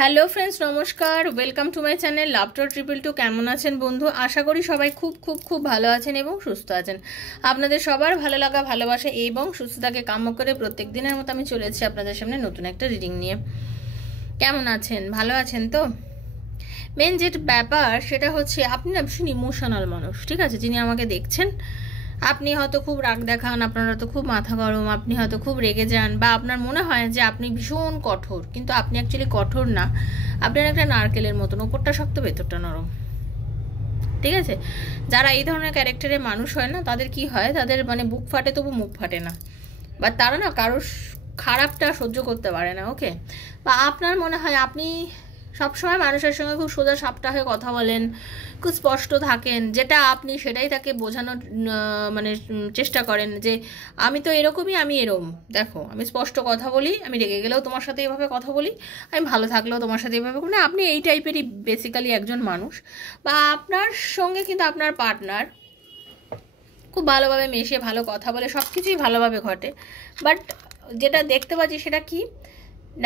Hello friends, নমস্কার। Welcome to my channel লাভটর 222। কেমন আছেন বন্ধু? আশা করি সবাই খুব খুব খুব ভালো আছেন এবং সুস্থ আছেন। আপনাদের সবার ভালো লাগা, ভালোবাসা এবং সুস্থতাকে কাম্য করে প্রত্যেক দিনের মতো আমি চলেছি আপনাদের সামনে নতুন একটা রিডিং নিয়ে। কেমন আছেন? ভালো আছেন তো? মেন যে ব্যাপার সেটা হচ্ছে আপনি না ভীষণ ইমোশনাল মানুষ, ঠিক আছে? যিনি আমাকে দেখছেন, আপনি হয়তো খুব রাগ দেখান, আপনার হয়তো খুব মাথা গরম, আপনি হয়তো খুব রেগে যান, বা আপনার মনে হয় যে আপনি ভীষণ কঠোর, কিন্তু আপনি অ্যাকচুয়ালি কঠোর না। আপনার একটা নারকেলের মতন, ওপরটা শক্ত ভেতরটা নরম, ঠিক আছে? যারা এই ধরনের ক্যারেক্টারের মানুষ হয় না, তাদের কি হয়, তাদের মানে বুক ফাটে তবু মুখ ফাটে না, বা তারা না কারোর খারাপটা সহ্য করতে পারে না। ওকে, বা আপনার মনে হয় আপনি সবসময় মানুষের সঙ্গে খুব সোজা সাপটা হয়ে কথা বলেন, খুব স্পষ্ট থাকেন, যেটা আপনি সেটাই তাকে বোঝানোর মানে চেষ্টা করেন যে আমি তো এরকমই, আমি এরকম, দেখো আমি স্পষ্ট কথা বলি, আমি রেগে গেলেও তোমার সাথে এভাবে কথা বলি, আমি ভালো থাকলেও তোমার সাথে এভাবে, মানে আপনি এই টাইপেরই বেসিক্যালি একজন মানুষ। বা আপনার সঙ্গে কিন্তু আপনার পার্টনার খুব ভালোভাবে মেশে, ভালো কথা বলে, সব কিছুই ভালোভাবে ঘটে। বাট যেটা দেখতে পাচ্ছি সেটা কি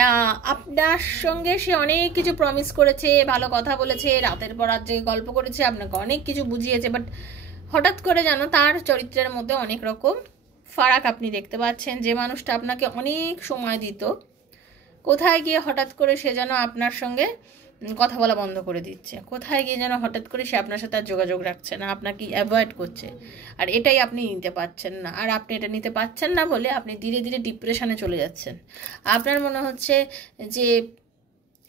না, আপনার সঙ্গে সে অনেক কিছু প্রমিস করেছে, ভালো কথা বলেছে, রাতের পর রাত জেগে গল্প করেছে, আপনাকে অনেক কিছু বুঝিয়েছে, বাট হঠাৎ করে যেন তার চরিত্রের মধ্যে অনেক রকম ফারাক আপনি দেখতে পাচ্ছেন। যে মানুষটা আপনাকে অনেক সময় দিত, কোথায় গিয়ে হঠাৎ করে সে যেন আপনার সঙ্গে কথা বলা বন্ধ করে দিচ্ছে, কোথায় গিয়ে যেন হঠাৎ করে সে আপনার সাথে আর যোগাযোগ রাখছে না, আপনাকে অ্যাভয়েড করছে। আর এটাই আপনি নিতে পারছেন না, আর আপনি এটা নিতে পারছেন না বলে আপনি ধীরে ধীরে ডিপ্রেশনে চলে যাচ্ছেন। আপনার মনে হচ্ছে যে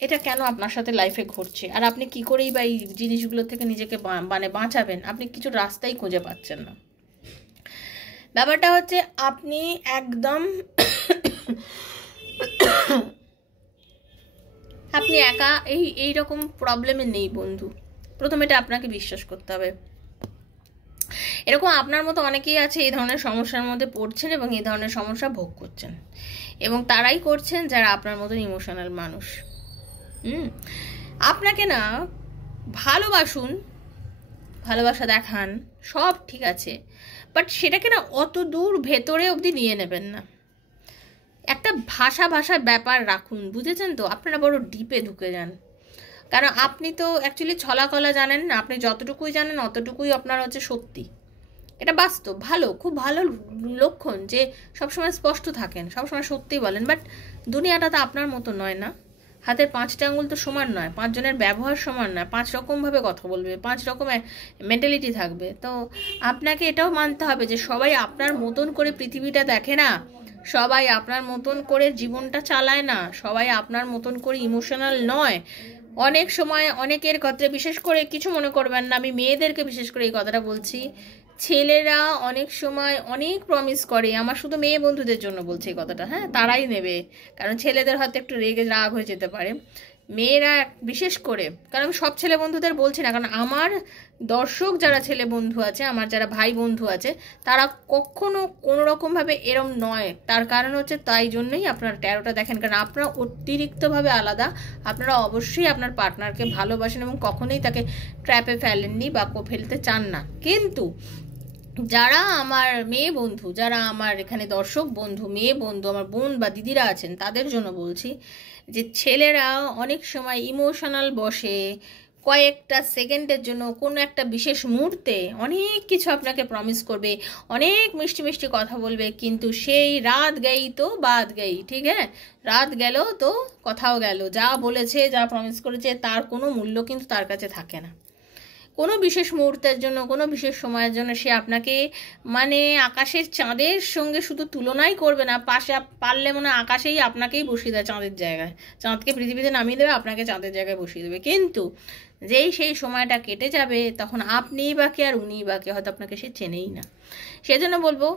এটা কেন আপনার সাথে লাইফে ঘটছে, আর আপনি কি করেই বা এই জিনিসগুলো থেকে নিজেকে মানে বাঁচাবেন, আপনি কিছু রাস্তাই খুঁজে পাচ্ছেন না। ব্যাপারটা হচ্ছে আপনি একদম আপনি একা এই রকম প্রবলেমে নেই বন্ধু। প্রথমে এটা আপনাকে বিশ্বাস করতে হবে। এরকম আপনার মতো অনেকেই আছে এই ধরনের সমস্যার মধ্যে পড়ছেন এবং এই ধরনের সমস্যা ভোগ করছেন, এবং তারাই করছেন যারা আপনার মতন ইমোশনাল মানুষ। আপনাকে না ভালোবাসুন, ভালোবাসা দেখান, সব ঠিক আছে, বাট সেটাকে না অত দূর ভেতরে অবধি নিয়ে নেবেন না। একটা ভাষার ব্যাপার রাখুন, বুঝেছেন তো? আপনারা বড় ডিপে ঢুকে যান, কারণ আপনি তো অ্যাকচুয়ালি ছলাকলা জানেন না। আপনি যতটুকুই জানেন অতটুকুই আপনার হচ্ছে সত্যি, এটা বাস্তব। ভালো, খুব ভালো লক্ষণ যে সবসময় স্পষ্ট থাকেন, সবসময় সত্যি বলেন। বাট দুনিয়াটা তো আপনার মতো নয় না। হাতের 5টা আঙুল তো সমান নয়, 5 জনের ব্যবহার সমান নয়, 5 রকমভাবে কথা বলবে, 5 রকমের মেন্টালিটি থাকবে। তো আপনাকে এটাও মানতে হবে যে সবাই আপনার মতন করে পৃথিবীটা দেখে না, সবাই আপনার মতন করে জীবনটা চালায় না, সবাই আপনার মতন করে ইমোশনাল নয়। অনেক সময় অনেকের ক্ষেত্রে, বিশেষ করে কিছু মনে করবেন না, আমি মেয়েদেরকে বিশেষ করে এই কথাটা বলছি, ছেলেরা অনেক সময় অনেক প্রমিস করে। আমার শুধু মেয়ে বন্ধুদের জন্য বলছি এই কথাটা, হ্যাঁ, তারাই নেবে, কারণ ছেলেদের হয়তো একটু রাগ হয়ে যেতে পারে। মেয়েরা বিশেষ করে, কারণ আমি সব ছেলে বন্ধুদের বলছি না, কারণ আমার দর্শক যারা ছেলে বন্ধু আছে, আমার যারা ভাই বন্ধু আছে, তারা কখনো কোনো রকমভাবে এরম নয়। তার কারণ হচ্ছে, তাই জন্যই আপনারা 13টা দেখেন, কারণ আপনারা অতিরিক্তভাবে আলাদা। আপনারা অবশ্যই আপনার পার্টনারকে ভালোবাসেন এবং কখনোই তাকে ট্র্যাপে ফেলেননি বা ফেলতে চান না। কিন্তু যারা আমার মেয়ে বন্ধু, যারা আমার এখানে দর্শক বন্ধু, মেয়ে বন্ধু, আমার বোন বা দিদিরা আছেন, তাদের জন্য বলছি যে ছেলেরা অনেক সময় ইমোশনাল বসে, কয়েকটা সেকেন্ডের জন্য কোনো একটা বিশেষ মুহূর্তে অনেক কিছু আপনাকে প্রমিস করবে, অনেক মিষ্টি মিষ্টি কথা বলবে, কিন্তু সেই রাত গেই তো বাদ গেই, ঠিক হ্যাঁ, রাত গেল তো কথাও গেল, যা বলেছে, যা প্রমিস করেছে, তার কোনো মূল্য কিন্তু তার কাছে থাকে না। কোনো বিশেষ মুহূর্তের জন্য, কোনো বিশেষ সময়ের জন্য সে আপনাকে মানে আকাশের চাঁদের সঙ্গে শুধু তুলনাই করবে না, পাশে পারলে মনে আকাশেই আপনাকেই বসিয়ে দেয় চাঁদের জায়গায়, চাঁদকে পৃথিবীতে নামিয়ে দেবে, আপনাকে চাঁদের জায়গায় বসিয়ে দেবে। কিন্তু যেই সেই সময়টা কেটে যাবে, তখন আপনিই বাকি আর উনিই বাকি, হয়তো আপনাকে সে চেনেই না। সেজন্য বলবো,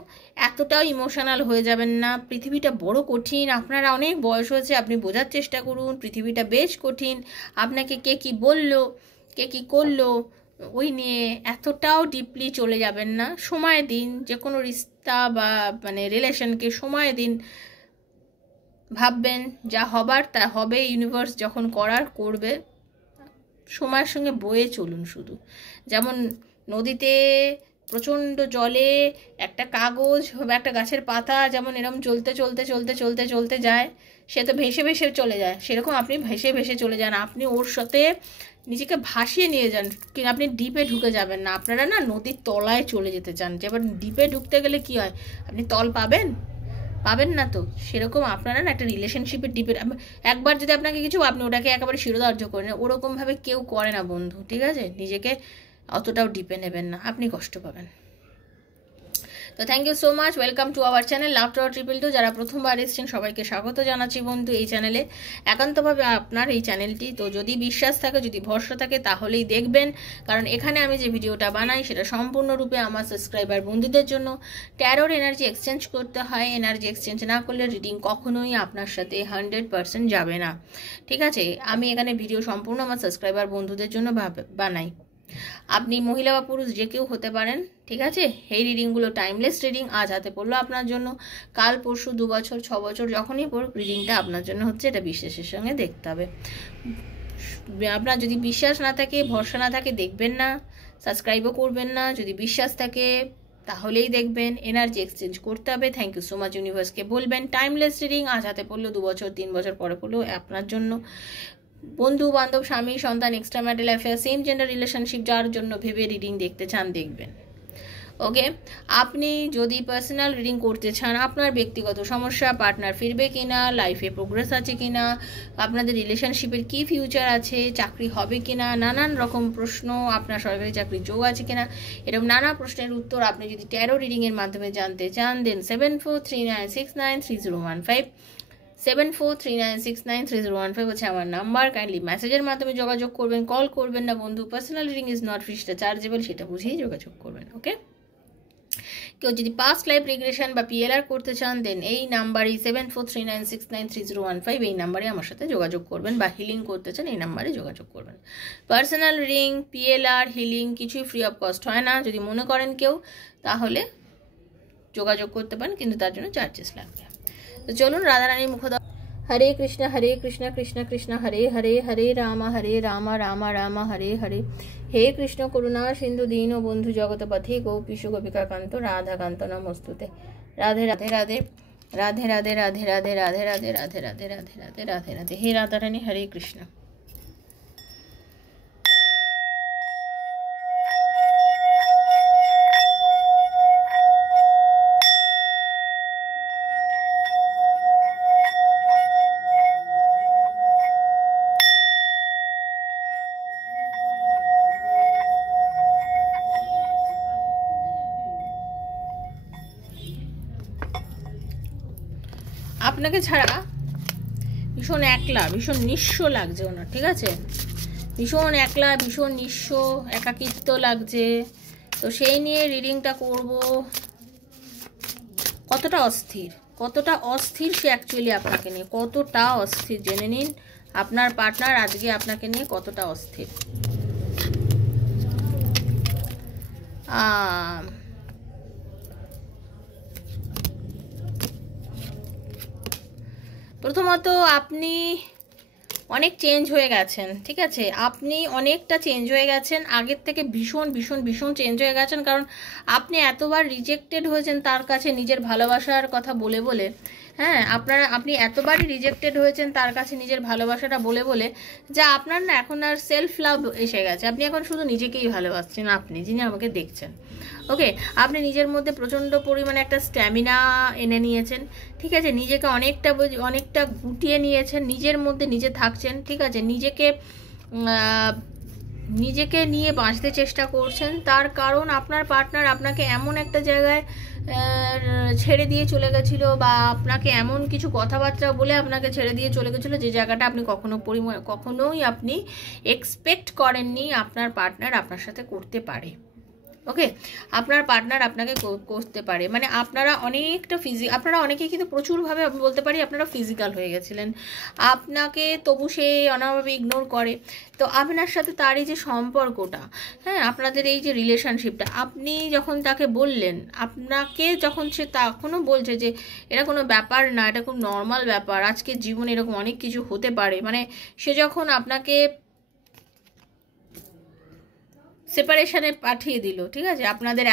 এতটাও ইমোশনাল হয়ে যাবেন না। পৃথিবীটা বড় কঠিন, আপনারা অনেক বয়স হয়েছে, আপনি বোঝার চেষ্টা করুন, পৃথিবীটা বেশ কঠিন। আপনাকে কে কি বললো, কে কি করলো, ওই নিয়ে এতটাও ডিপলি চলে যাবেন না। সময় দিন, যে কোনো রিস্তা বা মানে রিলেশনকে সময় দিন। ভাববেন যা হবার তা হবে, ইউনিভার্স যখন করার করবে। সময়ের সঙ্গে বয়ে চলুন শুধু। যেমন নদীতে প্রচণ্ড জলে একটা কাগজ বা একটা গাছের পাতা যেমন এরকম চলতে চলতে চলতে চলতে চলতে যায়, সে তো ভেসে ভেসে চলে যায়, সেরকম আপনি ভেসে ভেসে চলে যান, আপনি ওর সাথে নিজেকে ভাসিয়ে নিয়ে যান, কিন্তু আপনি ডিপে ঢুকে যাবেন না। আপনারা না নদীর তলায় চলে যেতে চান, যে এবার ডিপে ঢুকতে গেলে কি হয়, আপনি তল পাবেন? পাবেন না তো। সেরকম আপনারা না একটা রিলেশনশিপের ডিপে একবার যদি আপনাকে কিছু, আপনি ওটাকে একেবারে শিরোধার্য করেন, ওরকমভাবে কেউ করে না বন্ধু, ঠিক আছে? নিজেকে অতটাও ডিপে নেবেন না, আপনি কষ্ট পাবেন। তো thank you so much, welcome to our channel love tower 222। যারা প্রথমবার এসেছেন সবাইকে স্বাগত জানাচ্ছি বন্ধু এই চ্যানেলে, একান্তভাবে আপনার এই চ্যানেলটি। তো যদি বিশ্বাস থাকে, যদি ভরসা থাকে, তাহলেই দেখবেন, কারণ এখানে আমি যে ভিডিওটা বানাই সেটা সম্পূর্ণরূপে আমার সাবস্ক্রাইবার বন্ধুদের জন্য। ট্যারোর এনার্জি এক্সচেঞ্জ করতে হয়, এনার্জি এক্সচেঞ্জ না করলে রিডিং কখনোই আপনার সাথে 100% যাবে না, ঠিক আছে? আমি এখানে ভিডিও সম্পূর্ণ আমার সাবস্ক্রাইবার বন্ধুদের জন্য বানাই। আপনি মহিলা বা পুরুষ যে কেউ হতে পারেন, ঠিক আছে? এই রিডিংগুলো টাইমলেস রিডিং, আজ হাতে পড়লো আপনার জন্য, কাল পরশু 2 বছর 6 বছর যখনই পড়ুক, রিডিংটা আপনার জন্য হচ্ছে, এটা বিশ্বাসের সঙ্গে দেখতে হবে। আপনার যদি বিশ্বাস না থাকে, ভরসা না থাকে, দেখবেন না, সাবস্ক্রাইবও করবেন না। যদি বিশ্বাস থাকে তাহলেই দেখবেন। এনার্জি এক্সচেঞ্জ করতে হবে। থ্যাংক ইউ সো মাচ ইউনিভার্সকে বলবেন। টাইমলেস রিডিং, আজ হাতে পড়লো 2 বছর 3 বছর পরে পড়লেও আপনার জন্য। বন্ধু বান্ধব, স্বামী সন্তান, extra marital affair, same gender relationship, যার জন্য ভেবে রিডিং দেখতে চান দেখবেন। ওকে, আপনি যদি পার্সোনাল রিডিং করতে চান, আপনার ব্যক্তিগত সমস্যা, পার্টনার ফিরবে কিনা, লাইফে প্রোগ্রেস আছে কিনা, আপনাদের রিলেশনশিপের কি ফিউচার আছে, চাকরি হবে কিনা, নানান রকম প্রশ্ন, আপনার সরকারি চাকরির যোগ আছে কিনা, এরকম নানা প্রশ্নের উত্তর আপনি যদি ট্যারো রিডিংয়ের মাধ্যমে জানতে চান, দেন 7439693015 7439693015 হচ্ছে আমার নাম্বার। কাইন্ডলি মেসেজের মাধ্যমে যোগাযোগ করবেন, কল করবেন না বন্ধু। Personal reading is not free, সেটা চার্জেবল, সেটা বুঝেই যোগাযোগ করবেন। ওকে, কেউ যদি পাস্ট লাইফ রিগ্রেশন বা পিএলআর করতে চান, দেন এই নাম্বারই 7439693015, এই নাম্বারে আমার সাথে যোগাযোগ করবেন। বা হিলিং করতে চান, এই নাম্বারে যোগাযোগ করবেন। পার্সোনাল রিডিং, পিএলআর, হিলিং কিছুই ফ্রি অফ কস্ট হয় না। যদি মনে করেন কেউ, তাহলে যোগাযোগ করতে পারেন, কিন্তু তার জন্য চার্জেস লাগবে। তো চলুন রাধারানীর মুখোদা। হরে কৃষ্ণ কৃষ্ণ কৃষ্ণ হরে হরে, হরে রাম রাম রাম হরে হরে। হে কৃষ্ণ করুণা সিন্ধু দীন ও বন্ধু জগৎপথে গোপীশ গোপিকাকান্ত রাধাকান্ত নমস্তুতে। রাধে রাধে রাধে রাধে রাধে রাধে রাধে রাধে রাধে রাধে রাধে রাধে রাধে রাধে রাধে। হে রাধারানী, হরে কৃষ্ণ। আপনাকে ছাড়া ভীষণ একলা, ভীষণ নিঃস্ব লাগছে ওনার, ঠিক আছে? ভীষণ একলা, ভীষণ নিঃস্ব, একাকিত্ব লাগছে। তো সেই নিয়ে রিডিংটা করব। কতটা অস্থির সে অ্যাকচুয়ালি আপনাকে নিয়ে, কতটা অস্থির জেনে নিন। আপনার পার্টনার আজকে আপনাকে নিয়ে কতটা অস্থির। প্রথমত আপনি অনেক চেঞ্জ হয়ে গেছেন, ঠিক আছে? আপনি অনেকটা চেঞ্জ হয়ে গেছেন, আগের থেকে ভীষণ ভীষণ ভীষণ চেঞ্জ হয়ে গেছেন। কারণ আপনি এতবার রিজেক্টেড হয়েছেন তার কাছে নিজের ভালোবাসার কথা বলে বলে। হ্যাঁ, আপনি এতবারই রিজেক্টেড হয়েছেন তার কাছে নিজের ভালোবাসাটা বলে বলে, যা আপনার না এখন আর সেলফ লাভ এসে গেছে। আপনি এখন শুধু নিজেকেই ভালোবাসছেন, আপনি যিনি আমাকে দেখছেন। ওকে, আপনি নিজের মধ্যে প্রচণ্ড পরিমাণে একটা স্ট্যামিনা এনে নিয়েছেন, ঠিক আছে? নিজেকে অনেকটা গুটিয়ে নিয়েছেন, নিজের মধ্যে নিজে থাকছেন, ঠিক আছে? নিজেকে নিয়ে বাঁচতে চেষ্টা করছেন। তার কারণ আপনার পার্টনার আপনাকে এমন একটা জায়গায় ছেড়ে দিয়ে চলে গেছিলো, বা আপনাকে এমন কিছু কথাবার্তা বলে আপনাকে ছেড়ে দিয়ে চলে গেছিলো, যে জায়গাটা আপনি কখনোই আপনি এক্সপেক্ট করেননি আপনার পার্টনার আপনার সাথে করতে পারে। ওকে, আপনার পার্টনার আপনাকে করতে পারে, মানে আপনারা অনেকেই কিন্তু প্রচুরভাবে আমি বলতে পারি আপনারা ফিজিক্যাল হয়ে গেছিলেন। আপনাকে তবু সে অনাভাবে ইগনোর করে। তো আপনার সাথে তার এই যে সম্পর্কটা, হ্যাঁ, আপনাদের এই যে রিলেশনশিপটা, আপনি যখন তাকে বললেন, আপনাকে যখন সে তখনও বলছে যে এটা কোনো ব্যাপার না, এটা খুব নর্মাল ব্যাপার, আজকের জীবনে এরকম অনেক কিছু হতে পারে, মানে সে যখন আপনাকে সেপারেশনে পাঠিয়ে দিল, ঠিক আছে? আপনাদের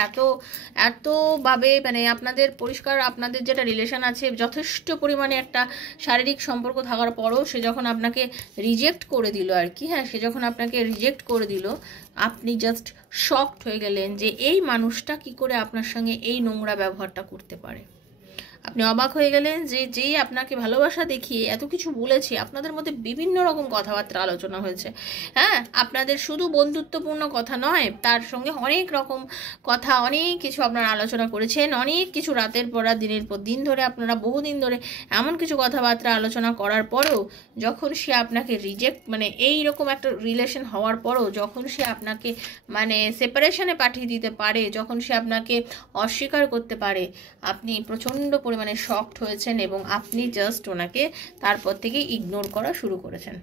এতভাবে মানে আপনাদের পরিষ্কার আপনাদের যেটা রিলেশন আছে যথেষ্ট পরিমাণে একটা শারীরিক সম্পর্ক থাকার পরও সে যখন আপনাকে রিজেক্ট করে দিল আর কি, হ্যাঁ, সে যখন আপনাকে রিজেক্ট করে দিল, আপনি জাস্ট শকড হয়ে গেলেন যে এই মানুষটা কি করে আপনার সঙ্গে এই নোংরা ব্যবহারটা করতে পারে। আপনি অবাক হয়ে গেলেন যে যেই আপনাকে ভালোবাসা দেখিয়ে এত কিছু বলেছে, আপনাদের মধ্যে বিভিন্ন রকম কথাবার্তা আলোচনা হয়েছে, হ্যাঁ, আপনাদের শুধু বন্ধুত্বপূর্ণ কথা নয়, তার সঙ্গে অনেক রকম কথা, অনেক কিছু আপনারা আলোচনা করেছেন, অনেক কিছু রাতের পর রাত দিনের পর দিন ধরে আপনারা বহুদিন ধরে এমন কিছু কথাবার্তা আলোচনা করার পরেও যখন সে আপনাকে রিজেক্ট মানে এই রকম একটা রিলেশন হওয়ার পরও যখন সে আপনাকে মানে সেপারেশনে পাঠিয়ে দিতে পারে, যখন সে আপনাকে অস্বীকার করতে পারে, আপনি প্রচণ্ড পরিমাণে শকড হয়েছেন এবং আপনি জাস্ট ওনাকে তারপর থেকে ইগনোর করা শুরু করেছেন।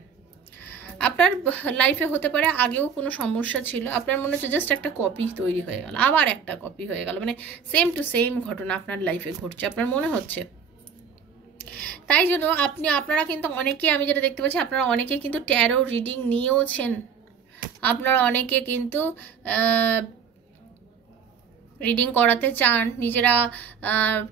আপনার লাইফে হতে পারে আগেও কোনো সমস্যা ছিল, আপনার মনে হচ্ছে জাস্ট একটা কপি তৈরি হয়ে গেল, আবার একটা কপি হয়ে গেল, মানে সেম টু সেম ঘটনা আপনার লাইফে ঘটছে আপনার মনে হচ্ছে। তাই জন্য আপনারা কিন্তু অনেকেই, আমি যেটা দেখতে পাচ্ছি, আপনারা অনেকে কিন্তু ট্যারো রিডিং নিয়েওছেন, আপনারা অনেকে কিন্তু রিডিং করাতে চান, নিজেরা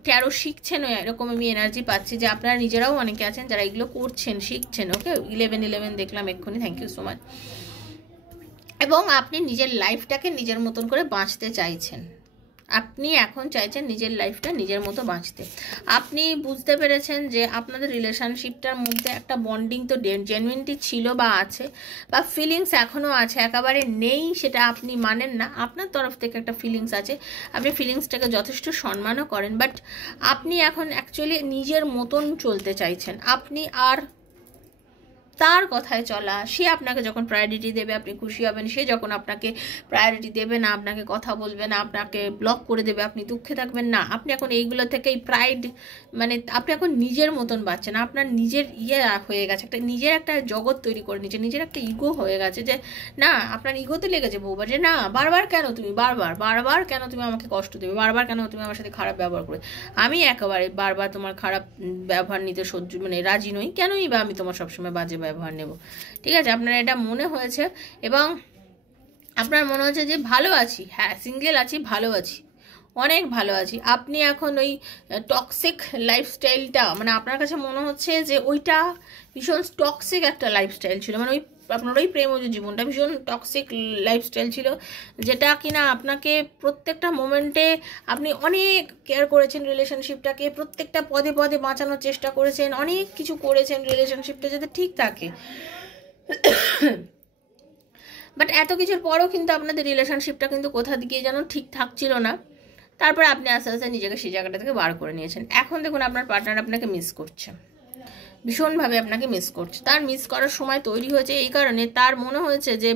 ট্যারো শিখছেনও, এরকম আমি এনার্জি পাচ্ছি যে আপনারা নিজেরাও অনেকে আছেন যারা এগুলো করছেন, শিখছেন। ওকে, 11 দেখলাম এক্ষুনি, থ্যাংক ইউ সো মাচ। এবং আপনি নিজের লাইফটাকে নিজের মতন করে বাঁচতে চাইছেন, আপনি এখন চাইছেন নিজের লাইফটা নিজের মতো বাঁচতে। আপনি বুঝতে পেরেছেন যে আপনাদের রিলেশনশিপটার মধ্যে একটা বন্ডিং তো জেনুইনটি ছিল বা আছে, বা ফিলিংস এখনও আছে, একেবারে নেই সেটা আপনি মানেন না, আপনার তরফ থেকে একটা ফিলিংস আছে, আপনি ফিলিংসটাকে যথেষ্ট সম্মানও করেন, বাট আপনি এখন অ্যাকচুয়ালি নিজের মতন চলতে চাইছেন। আপনি আর তার কথায় চলা, সে আপনাকে যখন প্রায়োরিটি দেবে আপনি খুশি হবেন, সে যখন আপনাকে প্রায়োরিটি দেবে না, আপনাকে কথা বলবে না, আপনাকে ব্লক করে দেবে, আপনি দুঃখে থাকবেন না। আপনি এখন এইগুলো থেকে এই প্রাইড মানে আপনি এখন নিজের মতন বাঁচছেন, আপনার নিজের হয়ে গেছে, একটা নিজের একটা জগৎ তৈরি করে নিচ্ছে, নিজের একটা ইগো হয়ে গেছে যে না, আপনার ইগোতে লেগেছে বহুবার যে না, বারবার কেন তুমি বারবার কেন তুমি আমাকে কষ্ট দেবে, বারবার কেন তুমি আমার সাথে খারাপ ব্যবহার করবে, আমি একেবারে বারবার তোমার খারাপ ব্যবহার নিতে মানে রাজি নই, কেনই বা আমি তোমার সবসময় বাজে ব্যবহার নেব। ঠিক আছে, আপনার এটা মনে হয়েছে এবং আপনার মনে হচ্ছে যে ভালো আছি, হ্যাঁ সিঙ্গেল আছি, ভালো আছি, অনেক ভালো আছি। আপনি এখন ওই টক্সিক লাইফস্টাইলটা মানে আপনার কাছে মনে হচ্ছে যে ওইটা ভীষণ টক্সিক একটা লাইফস্টাইল ছিল, মানে ওই আপনার ওই প্রেম জীবনটা ভীষণ টক্সিক লাইফস্টাইল ছিল, যেটা কিনা আপনাকে প্রত্যেকটা মোমেন্টে আপনি অনেক কেয়ার করেছেন রিলেশনশিপটাকে, প্রত্যেকটা পদে পদে বাঁচানোর চেষ্টা করেছেন, অনেক কিছু করেছেন রিলেশনশিপটা যাতে ঠিক থাকে। বাট এত কিছুর পরও কিন্তু আপনাদের রিলেশনশিপটা কিন্তু কোথা গিয়ে যেন ঠিক থাকছিল না, তারপরে আপনি আস্তে আস্তে নিজেকে সেই জায়গাটা থেকে বার করে নিয়েছেন। এখন দেখুন আপনার পার্টনার আপনাকে মিস করছে, ভীষণভাবে আপনাকে মিস করছে। তার মিস করার সময় তৈরি হয়েছে এই কারণে, তার মনে হয়েছে যে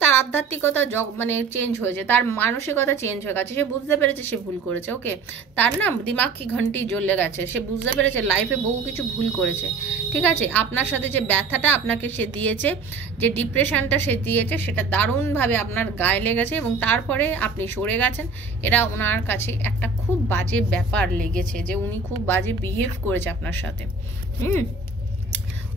তার আধ্যাত্মিকতা মানে চেঞ্জ হয়েছে, তার মানসিকতা চেঞ্জ হয়ে গেছে, সে বুঝতে পেরেছে সে ভুল করেছে। ওকে, তার না দিমাগ কি ঘন্টি জ্বলে গেছে, সে বুঝতে পেরেছে লাইফে বহু কিছু ভুল করেছে। ঠিক আছে, আপনার সাথে যে ব্যথাটা আপনাকে সে দিয়েছে, যে ডিপ্রেশনটা সে দিয়েছে, সেটা দারুণভাবে আপনার গায়ে লেগেছে এবং তারপরে আপনি সরে গেছেন। এটা ওনার কাছে একটা খুব বাজে ব্যাপার লেগেছে যে উনি খুব বাজে বিহেভ করেছে আপনার সাথে।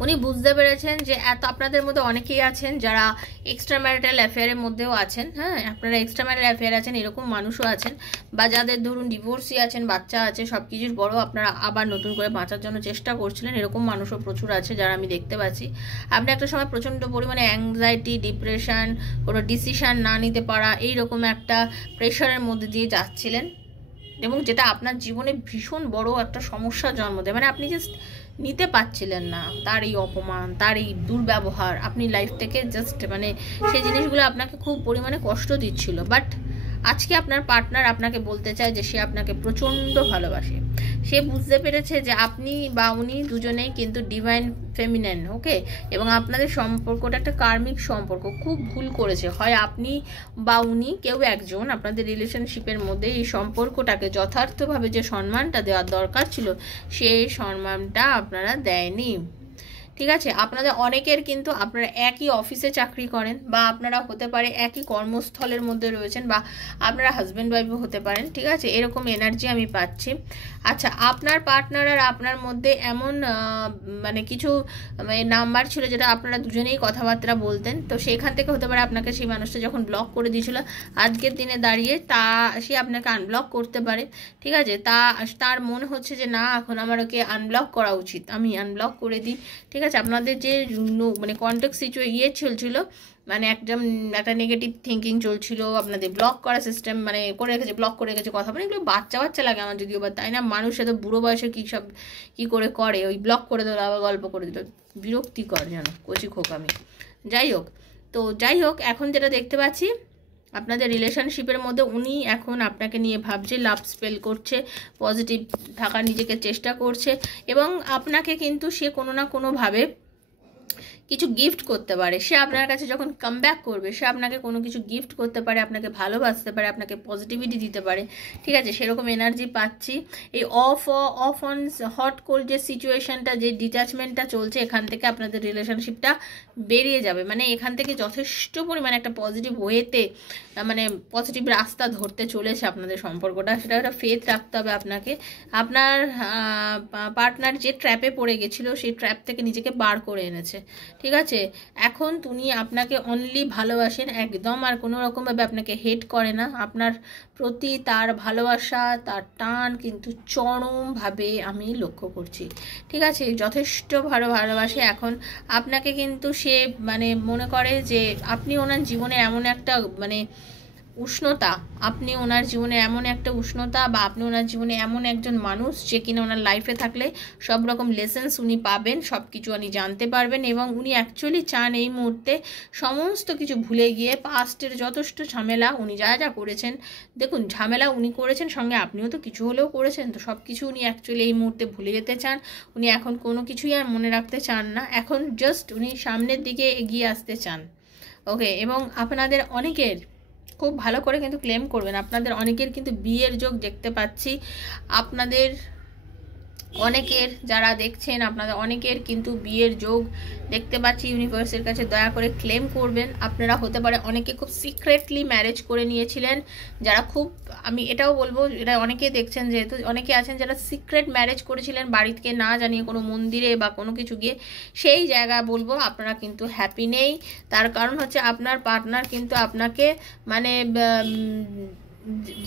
উনি বুঝতে পেরেছেন যে আপনাদের মধ্যে অনেকেই আছেন যারা এক্সট্রা ম্যারিটাল অ্যাফেয়ারের মধ্যেও আছেন, হ্যাঁ আপনারা এক্সট্রা ম্যারিটাল অ্যাফেয়ার আছেন, এরকম মানুষও আছেন, বা যাদের ধরুন ডিভোর্সই আছেন, বাচ্চা আছে, সব কিছুর বড় আপনারা আবার নতুন করে বাঁচার জন্য চেষ্টা করছিলেন, এরকম মানুষও প্রচুর আছে যারা আমি দেখতে পাচ্ছি। আপনি একটা সময় প্রচণ্ড পরিমাণে অ্যাংজাইটি, ডিপ্রেশন, কোনো ডিসিশান না নিতে পারা, এইরকম একটা প্রেশারের মধ্যে দিয়ে যাচ্ছিলেন এবং যেটা আপনার জীবনে ভীষণ বড় একটা সমস্যার জন্ম দেয়। মানে আপনি জাস্ট নিতে পারছিলেন না তার এই অপমান, তার এই দুর্ব্যবহার, আপনি লাইফ থেকে জাস্ট মানে সেই জিনিসগুলো আপনাকে খুব পরিমাণে কষ্ট দিচ্ছিল। বাট আজকে আপনার পার্টনার আপনাকে বলতে চায় যে সে আপনাকে প্রচণ্ড ভালোবাসে, সে বুঝতে পেরেছে যে আপনি বা উনি দুজনেই কিন্তু ডিভাইন ফেমিনাইন। ওকে, এবং আপনাদের সম্পর্কটা একটা কার্মিক সম্পর্ক, খুব ভুল করেছে হয় আপনি বা উনি, কেউ একজন আপনাদের রিলেশনশিপের মধ্যে এই সম্পর্কটাকে যথার্থভাবে যে সম্মানটা দেওয়ার দরকার ছিল সেই সম্মানটা আপনারা দেয়নি। ঠিক আছে। আপনাদের অনেকের কিন্তু আপনারা একই অফিসে চাকরি করেন, বা আপনারা হতে পারে একই কর্মস্থলের মধ্যে রয়েছেন, বা আপনারা হাজব্যান্ড ওয়াইফও হতে পারেন। ঠিক আছে, এরকম এনার্জি আমি পাচ্ছি। আচ্ছা, আপনার পার্টনার আর আপনার মধ্যে এমন মানে কিছু নাম্বার ছিল যেটা আপনারা দুজনেই কথাবার্তা বলতেন, তো সেখান থেকে হতে পারে আপনাকে সেই মানুষটা যখন ব্লক করে দিয়েছিল, আজকের দিনে দাঁড়িয়ে সে আপনাকে আনব্লক করতে পারে। ঠিক আছে, তার মনে হচ্ছে যে না, এখন আমার ওকে আনব্লক করা উচিত, আমি আনব্লক করে দিই। ঠিক আছে, আপনাদের যে মানে কন্ট্যাক্ট চলছিল, মানে একটা নেগেটিভ থিঙ্কিং চলছিল, আপনাদের ব্লক করা সিস্টেম মানে করে রেখেছে, ব্লক করে রেখেছে, কথা মানে এগুলো বাচ্চা লাগে আমার যদিও, বা তাই না, মানুষ এত বুড়ো বয়সে কী করে ওই ব্লক করে দিল, আবার গল্প করে দিল, বিরক্তিকর যেন কচি খোকামি। যাই হোক, এখন যেটা দেখতে পাচ্ছি আপনাদের রিলেশনশিপের মধ্যে উনি এখন আপনাকে নিয়ে ভাবছে, লাভ স্পেল করছে, পজিটিভ থাকার নিজেকে চেষ্টা করছে, এবং আপনাকে কিন্তু সে কোনো না কোনোভাবে কিছু গিফট করতে পারে। সে আপনার কাছে যখন কাম ব্যাক করবে, সে আপনাকে কোনো কিছু গিফট করতে পারে, আপনাকে ভালোবাসতে পারে, আপনাকে পজিটিভিটি দিতে পারে। ঠিক আছে, সেরকম এনার্জি পাচ্ছি। এই অফ অন হট কোল্ড যে সিচুয়েশনটা, যে ডিট্যাচমেন্টটা চলছে, এখান থেকে আপনাদের রিলেশনশিপটা বেরিয়ে যাবে। মানে এখান থেকে যথেষ্ট পরিমাণে একটা পজিটিভ ওয়েতে, মানে পজিটিভ রাস্তা ধরতে চলেছে আপনাদের সম্পর্কটা। সেটা একটা ফেথ রাখতে হবে আপনাকে। আপনার পার্টনার যে ট্র্যাপে পড়ে গেছিলো, সেই ট্র্যাপ থেকে নিজেকে বার করে এনেছে। ঠিক আছে, এখন তিনি আপনাকে অনলি ভালোবাসেন একদম, আর কোনো রকমভাবে আপনাকে হেট করে না। আপনার প্রতি তার ভালোবাসা, তার টান কিন্তু চরমভাবে আমি লক্ষ্য করছি। ঠিক আছে, যথেষ্ট ভালোবাসে এখন আপনাকে, কিন্তু সে মানে মনে করে যে আপনি ওনার জীবনে এমন একটা মানে উষ্ণতা, আপনি ওনার জীবনে এমন একটা উষ্ণতা, বা আপনি ওনার জীবনে এমন একজন মানুষ যে কিনা ওনার লাইফে থাকলে সব রকম লেসেন্স উনি পাবেন, সব কিছু উনি জানতে পারবেন, এবং উনি অ্যাকচুয়ালি চান এই মুহূর্তে সমস্ত কিছু ভুলে গিয়ে পাস্টের যথেষ্ট ঝামেলা, উনি যা করেছেন, দেখুন ঝামেলা উনি করেছেন, সঙ্গে আপনিও তো কিছু হলেও করেছেন, তো সব কিছু উনি অ্যাকচুয়ালি এই মুহূর্তে ভুলে যেতে চান। উনি এখন কোনো কিছুই আর মনে রাখতে চান না, এখন জাস্ট উনি সামনের দিকে এগিয়ে আসতে চান। ওকে, এবং আপনাদের অনেকের খুব ভালো করে কিন্তু ক্লেম করবেন, আপনাদের অনেকের কিন্তু বিয়ের যোগ দেখতে পাচ্ছি। আপনাদের অনেকের যারা দেখছেন, আপনাদের অনেকের কিন্তু বিয়ের যোগ দেখতে পাচ্ছি। ইউনিভার্সের কাছে দয়া করে ক্লেম করবেন। আপনারা হতে পারে অনেকে খুব সিক্রেটলি ম্যারেজ করে নিয়েছিলেন, যারা খুব, আমি এটাও বলবো, এটা অনেকে দেখছেন, যেহেতু অনেকে আছেন যারা সিক্রেট ম্যারেজ করেছিলেন বাড়ি থেকে না জানিয়ে, কোনো মন্দিরে বা কোনো কিছু গিয়ে, সেই জায়গায় বলবো আপনারা কিন্তু হ্যাপি নেই। তার কারণ হচ্ছে আপনার পার্টনার কিন্তু আপনাকে মানে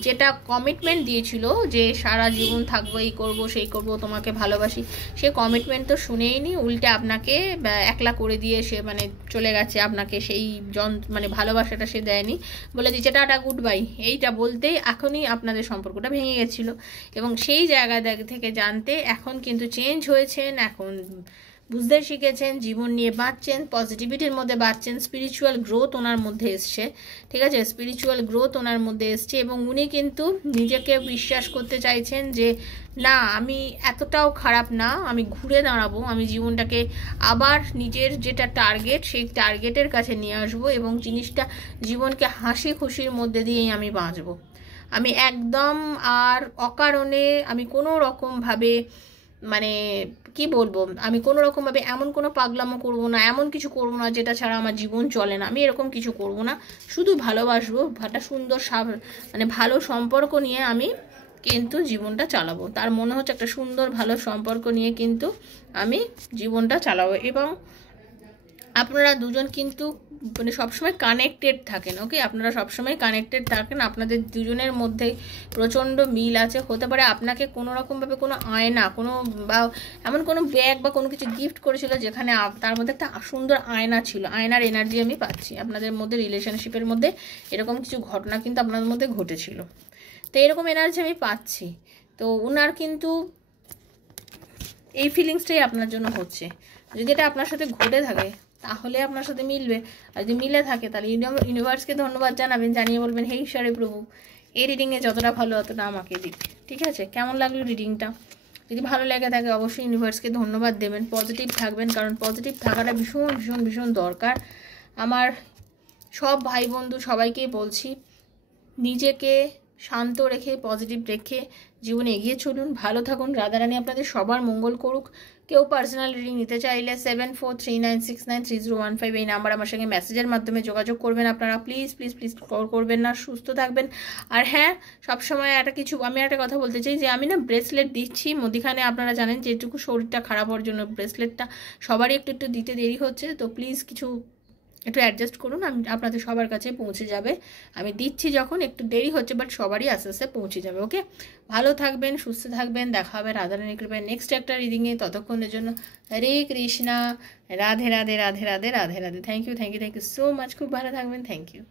যেটা কমিটমেন্ট দিয়েছিল যে সারা জীবন থাকবো, এই করবো সেই করবো, তোমাকে ভালোবাসি, সে কমিটমেন্ট তো শুনেই নি, উল্টে আপনাকে একলা করে দিয়ে সে মানে চলে গেছে। আপনাকে সেই মানে ভালোবাসাটা সে দেয়নি, বলে দিচ্ছে টাটা গুড বাই, এইটা বলতেই এখনই আপনাদের সম্পর্কটা ভেঙে গেছিলো। এবং সেই জায়গা থেকে জানতে এখন কিন্তু চেঞ্জ হয়েছেন, এখন বুঝতে শিখেছেন, জীবন নিয়ে বাঁচছেন, পজিটিভিটির মধ্যে বাঁচছেন, স্পিরিচুয়াল গ্রোথ ওনার মধ্যে এসছে। ঠিক আছে, স্পিরিচুয়াল গ্রোথ ওনার মধ্যে এসছে, এবং উনি কিন্তু নিজেকে বিশ্বাস করতে চাইছেন যে না, আমি এতটাও খারাপ না, আমি ঘুরে দাঁড়াবো, আমি জীবনটাকে আবার নিজের যেটা টার্গেট, সেই টার্গেটের কাছে নিয়ে আসবো, এবং জিনিসটা জীবনকে হাসি খুশির মধ্যে দিয়েই আমি বাঁচবো। আমি একদম আর অকারণে আমি কোনো রকমভাবে মানে কি বলবো, আমি কোনো রকমভাবে এমন কোনো পাগলামো করবো না, এমন কিছু করবো না যেটা ছাড়া আমার জীবন চলে না, আমি এরকম কিছু করবো না, শুধু ভালোবাসবো, একটা সুন্দর মানে ভালো সম্পর্ক নিয়ে আমি কিন্তু জীবনটা চালাবো। তার মনে হচ্ছে একটা সুন্দর ভালো সম্পর্ক নিয়ে কিন্তু আমি জীবনটা চালাবো, এবং আপনারা দুজন কিন্তু মানে সবসময় কানেক্টেড থাকেন। ওকে, আপনারা সবসময় কানেক্টেড থাকেন, আপনাদের দুজনের মধ্যে প্রচণ্ড মিল আছে। হতে পারে আপনাকে কোনো রকমভাবে কোনো আয়না, কোনো বা এমন কোনো ব্যাগ বা কোনো কিছু গিফট করেছিল যেখানে তার মধ্যে একটা সুন্দর আয়না ছিল, আয়নার এনার্জি আমি পাচ্ছি। আপনাদের মধ্যে রিলেশনশিপের মধ্যে এরকম কিছু ঘটনা কিন্তু আপনাদের মধ্যে ঘটেছিল, তো এরকম এনার্জি আমি পাচ্ছি। তো ওনার কিন্তু এই ফিলিংসটাই আপনার জন্য হচ্ছে। যদি এটা আপনার সাথে ঘটে থাকে তাহলে আপনার সাথে মিলবে, আর যদি মিলে থাকে তাহলে ইউনিভার্সকে ধন্যবাদ জানাবেন, জানিয়ে বলবেন হে ঈশ্বরে প্রভু, এই রিডিংয়ে যতটা ভালো অতটা আমাকে দিক। ঠিক আছে, কেমন লাগলো রিডিংটা? যদি ভালো লেগে থাকে অবশ্যই ইউনিভার্সকে ধন্যবাদ দেবেন, পজিটিভ থাকবেন, কারণ পজিটিভ থাকাটা ভীষণ ভীষণ ভীষণ দরকার। আমার সব ভাই বন্ধু সবাইকেই বলছি, নিজেকে শান্ত রেখে পজিটিভ রেখে জীবনে এগিয়ে চলুন, ভালো থাকুন, রাধারানী আপনাদের সবার মঙ্গল করুক। কেউ পার্সোনাল রিডিং নিতে চাইলে 7439693015 এই নাম্বার আমার সঙ্গে মেসেজের মাধ্যমে যোগাযোগ করবেন আপনারা। প্লিজ প্লিজ প্লিজ কল করবেন না, সুস্থ থাকবেন। আর হ্যাঁ, সবসময় আমি একটা কথা বলতে চাই যে আমি না ব্রেসলেট দিচ্ছি মুদিখানে, আপনারা জানেন যেটুকু শরীরটা খারাপ হওয়ার জন্য ব্রেসলেটটা সবারই একটু একটু দিতে দেরি হচ্ছে, তো প্লিজ কিছু একটু অ্যাডজাস্ট করুন, আমি আপনাদের সবার কাছে পৌঁছে যাবে। আমি দিচ্ছি যখন একটু দেরি হচ্ছে, বাট সবারই আস্তে আস্তে পৌঁছে যাবে। ওকে, ভালো থাকবেন, সুস্থ থাকবেন, দেখা হবে রাধারানী কৃপায় নেক্সট একটা রিডিংয়ে। ততক্ষণের জন্য Hare Krishna, Radhe Radhe Radhe Radhe Radhe Radhe. Thank you so much, খুব ভালো থাকবেন, থ্যাংক ইউ।